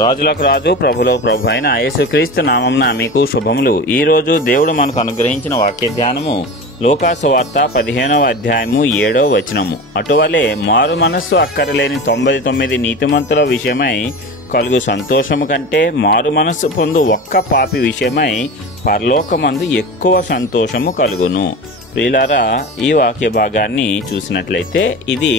రాజులకు రాజు ప్రభులకు ప్రభు అయిన యేసుక్రీస్తు నామమున మీకు శుభములు. ఈ రోజు దేవుడు మనకు అనుగ్రహించిన వాక్య ధ్యానము లూకాసు వార్త 15వ అధ్యాయము 7వ వచనము. అటువలే మారు మనస్సు అక్కరలేని 99 నీతిమంతుల విషయమై కలుగు సంతోషము కంటే మారు మనస్సు పొందు ఒక్క పాపి విషయమై పరలోకమందు ఎక్కువ సంతోషము కలుగును. ప్రియులారా, ఈ వాక్య భాగాన్ని చూసినట్లయితే ఇది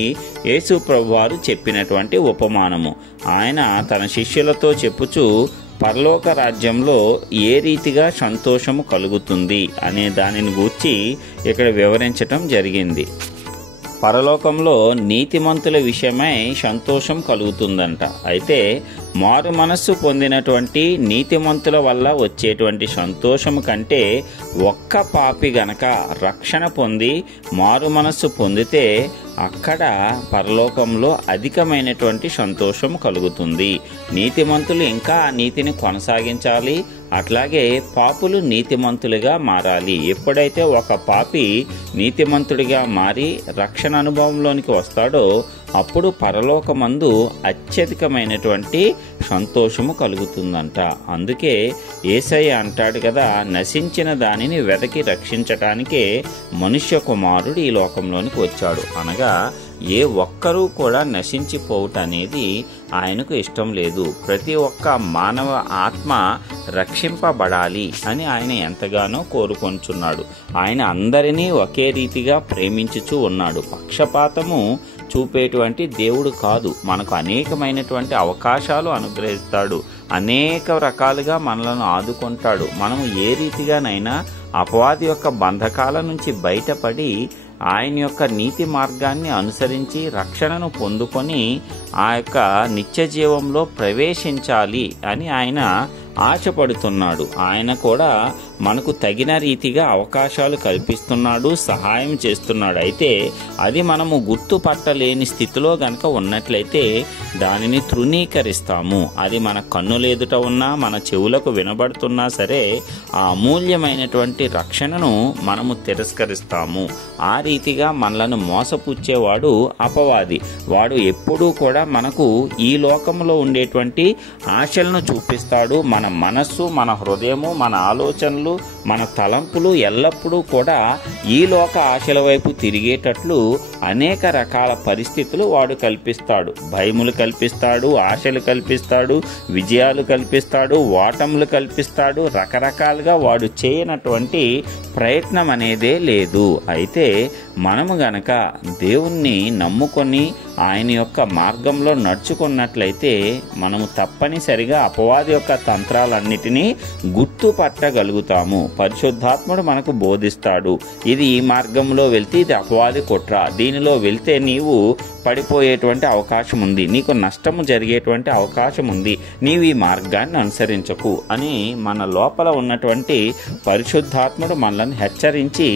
యేసు ప్రభువారు చెప్పినటువంటి ఉపమానము. ఆయన తన శిష్యులతో చెప్పుచూ పరలోక రాజ్యంలో ఏ రీతిగా సంతోషము కలుగుతుంది అనే దానిని గూర్చి ఇక్కడ వివరించటం జరిగింది. పరలోకంలో నీతిమంతుల విషయమై సంతోషం కలుగుతుందంట. అయితే మారు మనస్సు పొందినటువంటి నీతిమంతుల వల్ల వచ్చేటువంటి సంతోషము కంటే ఒక్క పాపి గనక రక్షణ పొంది మారు మనస్సు పొందితే అక్కడ పరలోకంలో అధికమైనటువంటి సంతోషం కలుగుతుంది. నీతిమంతులు ఇంకా ఆ నీతిని కొనసాగించాలి, అట్లాగే పాపులు నీతిమంతులుగా మారాలి. ఎప్పుడైతే ఒక పాపి నీతిమంతుడిగా మారి రక్షణ అనుభవంలోనికి వస్తాడో అప్పుడు పరలోకమందు అత్యధికమైనటువంటి సంతోషము కలుగుతుందంట. అందుకే యేసయ్య అంటాడు కదా, నశించిన దానిని వెదకి రక్షించటానికే మనుష్య కుమారుడు ఈ లోకంలోనికి వచ్చాడు. అనగా ఏ ఒక్కరూ కూడా నశించిపోవటనేది ఆయనకు ఇష్టం లేదు. ప్రతి ఒక్క మానవ ఆత్మ రక్షింపబడాలి అని ఆయన ఎంతగానో కోరుకొంచున్నాడు. ఆయన అందరినీ ఒకే రీతిగా ప్రేమించుచూ ఉన్నాడు. పక్షపాతము చూపేటువంటి దేవుడు కాదు. మనకు అనేకమైనటువంటి అవకాశాలు అనుగ్రహిస్తాడు, అనేక రకాలుగా మనలను ఆదుకుంటాడు. మనము ఏ రీతిగానైనా అపవాది యొక్క బంధకాల నుంచి బయటపడి ఆయన యొక్క నీతి మార్గాన్ని అనుసరించి రక్షణను పొందుకొని ఆ యొక్క నిత్య జీవంలో ప్రవేశించాలి అని ఆయన ఆశపడుతున్నాడు. ఆయన కూడా మనకు తగిన రీతిగా అవకాశాలు కల్పిస్తున్నాడు, సహాయం చేస్తున్నాడు. అయితే అది మనము గుర్తుపట్టలేని స్థితిలో గనక ఉన్నట్లయితే దానిని తృణీకరిస్తాము. అది మన కన్నులెదుట ఉన్నా, మన చెవులకు వినబడుతున్నా సరే ఆ అమూల్యమైనటువంటి రక్షణను మనము తిరస్కరిస్తాము. ఆ రీతిగా మనలను మోసపుచ్చేవాడు అపవాది. వాడు ఎప్పుడూ కూడా మనకు ఈ లోకంలో ఉండేటువంటి ఆశలను చూపిస్తాడు. మన మనస్సు, మన హృదయము, మన ఆలోచనలు, మన తలంపులు ఎల్లప్పుడూ కూడా ఈ లోక ఆశల వైపు తిరిగేటట్లు అనేక రకాల పరిస్థితులు వాడు కల్పిస్తాడు. భయములు కల్పిస్తాడు, ఆశలు కల్పిస్తాడు, విజయాలు కల్పిస్తాడు, ఓటములు కల్పిస్తాడు. రకరకాలుగా వాడు చేయనటువంటి ప్రయత్నం అనేదే లేదు. అయితే మనము గనక దేవుణ్ణి నమ్ముకొని ఆయన యొక్క మార్గంలో నడుచుకున్నట్లయితే మనము తప్పనిసరిగా అపవాది యొక్క తంత్రాలన్నిటినీ గుర్తుపట్టగలుగుతాము. పరిశుద్ధాత్ముడు మనకు బోధిస్తాడు. ఇది ఈ మార్గంలో వెళ్తే ఇది అపవాది కుట్ర, దీనిలో వెళ్తే నీవు పడిపోయేటువంటి అవకాశం ఉంది, నీకు నష్టము జరిగేటువంటి అవకాశం ఉంది, నీవు ఈ మార్గాన్ని అనుసరించకు అని మన లోపల ఉన్నటువంటి పరిశుద్ధాత్ముడు మనల్ని హెచ్చరించి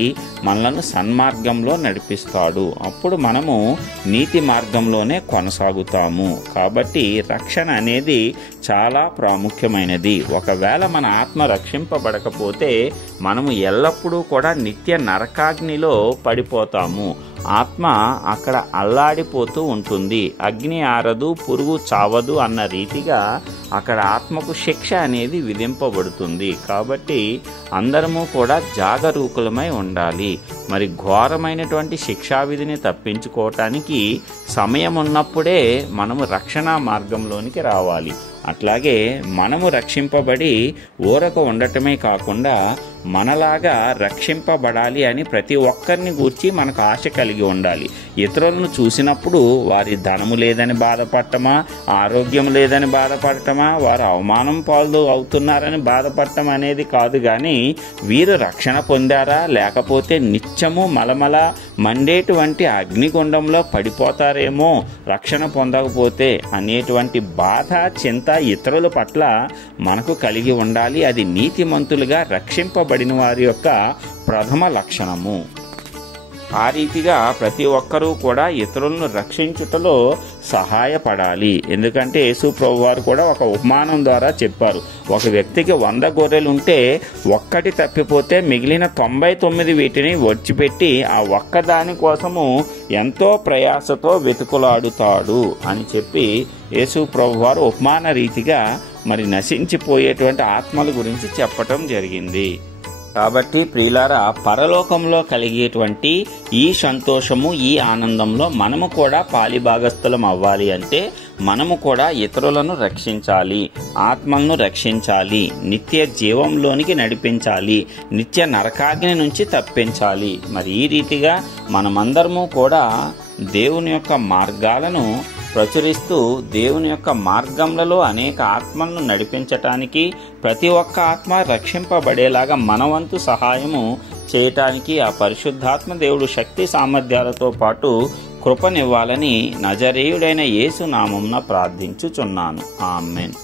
మనలను సన్మార్గంలో నడిపిస్తాడు. అప్పుడు మనము నీతి మార్గంలోనే కొనసాగుతాము. కాబట్టి రక్షణ అనేది చాలా ప్రాముఖ్యమైనది. ఒకవేళ మన ఆత్మ రక్షింపబడకపోతే మనము ఎల్లప్పుడూ కూడా నిత్య నరకాగ్నిలో పడిపోతాము. ఆత్మ అక్కడ అల్లాడిపోతూ ఉంటుంది. అగ్ని ఆరదు, పురుగు చావదు అన్న రీతిగా అక్కడ ఆత్మకు శిక్ష అనేది విధింపబడుతుంది. కాబట్టి అందరము కూడా జాగరూకులమై ఉండాలి. మరి ఘోరమైనటువంటి శిక్షావిధిని తప్పించుకోవటానికి సమయం ఉన్నప్పుడే మనము రక్షణ మార్గంలోనికి రావాలి. అట్లాగే మనము రక్షింపబడి ఊరక ఉండటమే కాకుండా మనలాగా రక్షింపబడాలి అని ప్రతి ఒక్కరిని గూర్చి మనకు ఆశ కలిగి ఉండాలి. ఇతరులను చూసినప్పుడు వారి ధనము లేదని బాధపడటమా, ఆరోగ్యం లేదని బాధపడటమా, వారు అవమానం పాలు అవుతున్నారని బాధపడటం అనేది కాదు. కానీ వీరు రక్షణ పొందారా, లేకపోతే నిత్యము మలమల మండేటువంటి అగ్నిగుండంలో పడిపోతారేమో రక్షణ పొందకపోతే అనేటువంటి బాధ, చింత ఇతరుల పట్ల మనకు కలిగి ఉండాలి. అది నీతిమంతులుగా రక్షింపబడిన వారి యొక్క ప్రథమ లక్షణము. ఆ రీతిగా ప్రతి ఒక్కరూ కూడా ఇతరులను రక్షించుటలో సహాయపడాలి. ఎందుకంటే యేసు ప్రభువారు కూడా ఒక ఉపమానం ద్వారా చెప్పారు. ఒక వ్యక్తికి 100 గొర్రెలు ఉంటే ఒక్కటి తప్పిపోతే మిగిలిన 99 వీటిని విడిచిపెట్టి ఆ ఒక్కదాని కోసము ఎంతో ప్రయాసతో వెతుకులాడుతాడు అని చెప్పి యేసు ప్రభువారు ఉపమాన రీతిగా మరి నశించిపోయేటువంటి ఆత్మల గురించి చెప్పటం జరిగింది. కాబట్టి ప్రియులారా, పరలోకంలో కలిగేటువంటి ఈ సంతోషము, ఈ ఆనందంలో మనము కూడా పాలిభాగస్థులం అవ్వాలి అంటే మనము కూడా ఇతరులను రక్షించాలి, ఆత్మలను రక్షించాలి, నిత్య జీవంలోనికి నడిపించాలి, నిత్య నరకాగ్ని నుంచి తప్పించాలి. మరి ఈ రీతిగా మనమందరము కూడా దేవుని యొక్క మార్గాలను ప్రచురిస్తూ దేవుని యొక్క మార్గంలో అనేక ఆత్మలను నడిపించటానికి, ప్రతి ఒక్క ఆత్మ రక్షింపబడేలాగా మనవంతు సహాయము చేయటానికి ఆ పరిశుద్ధాత్మ దేవుడు శక్తి సామర్థ్యాలతో పాటు కృపనివ్వాలని నజరేయుడైన యేసు నామమున ప్రార్థించుచున్నాను. ఆమేన్.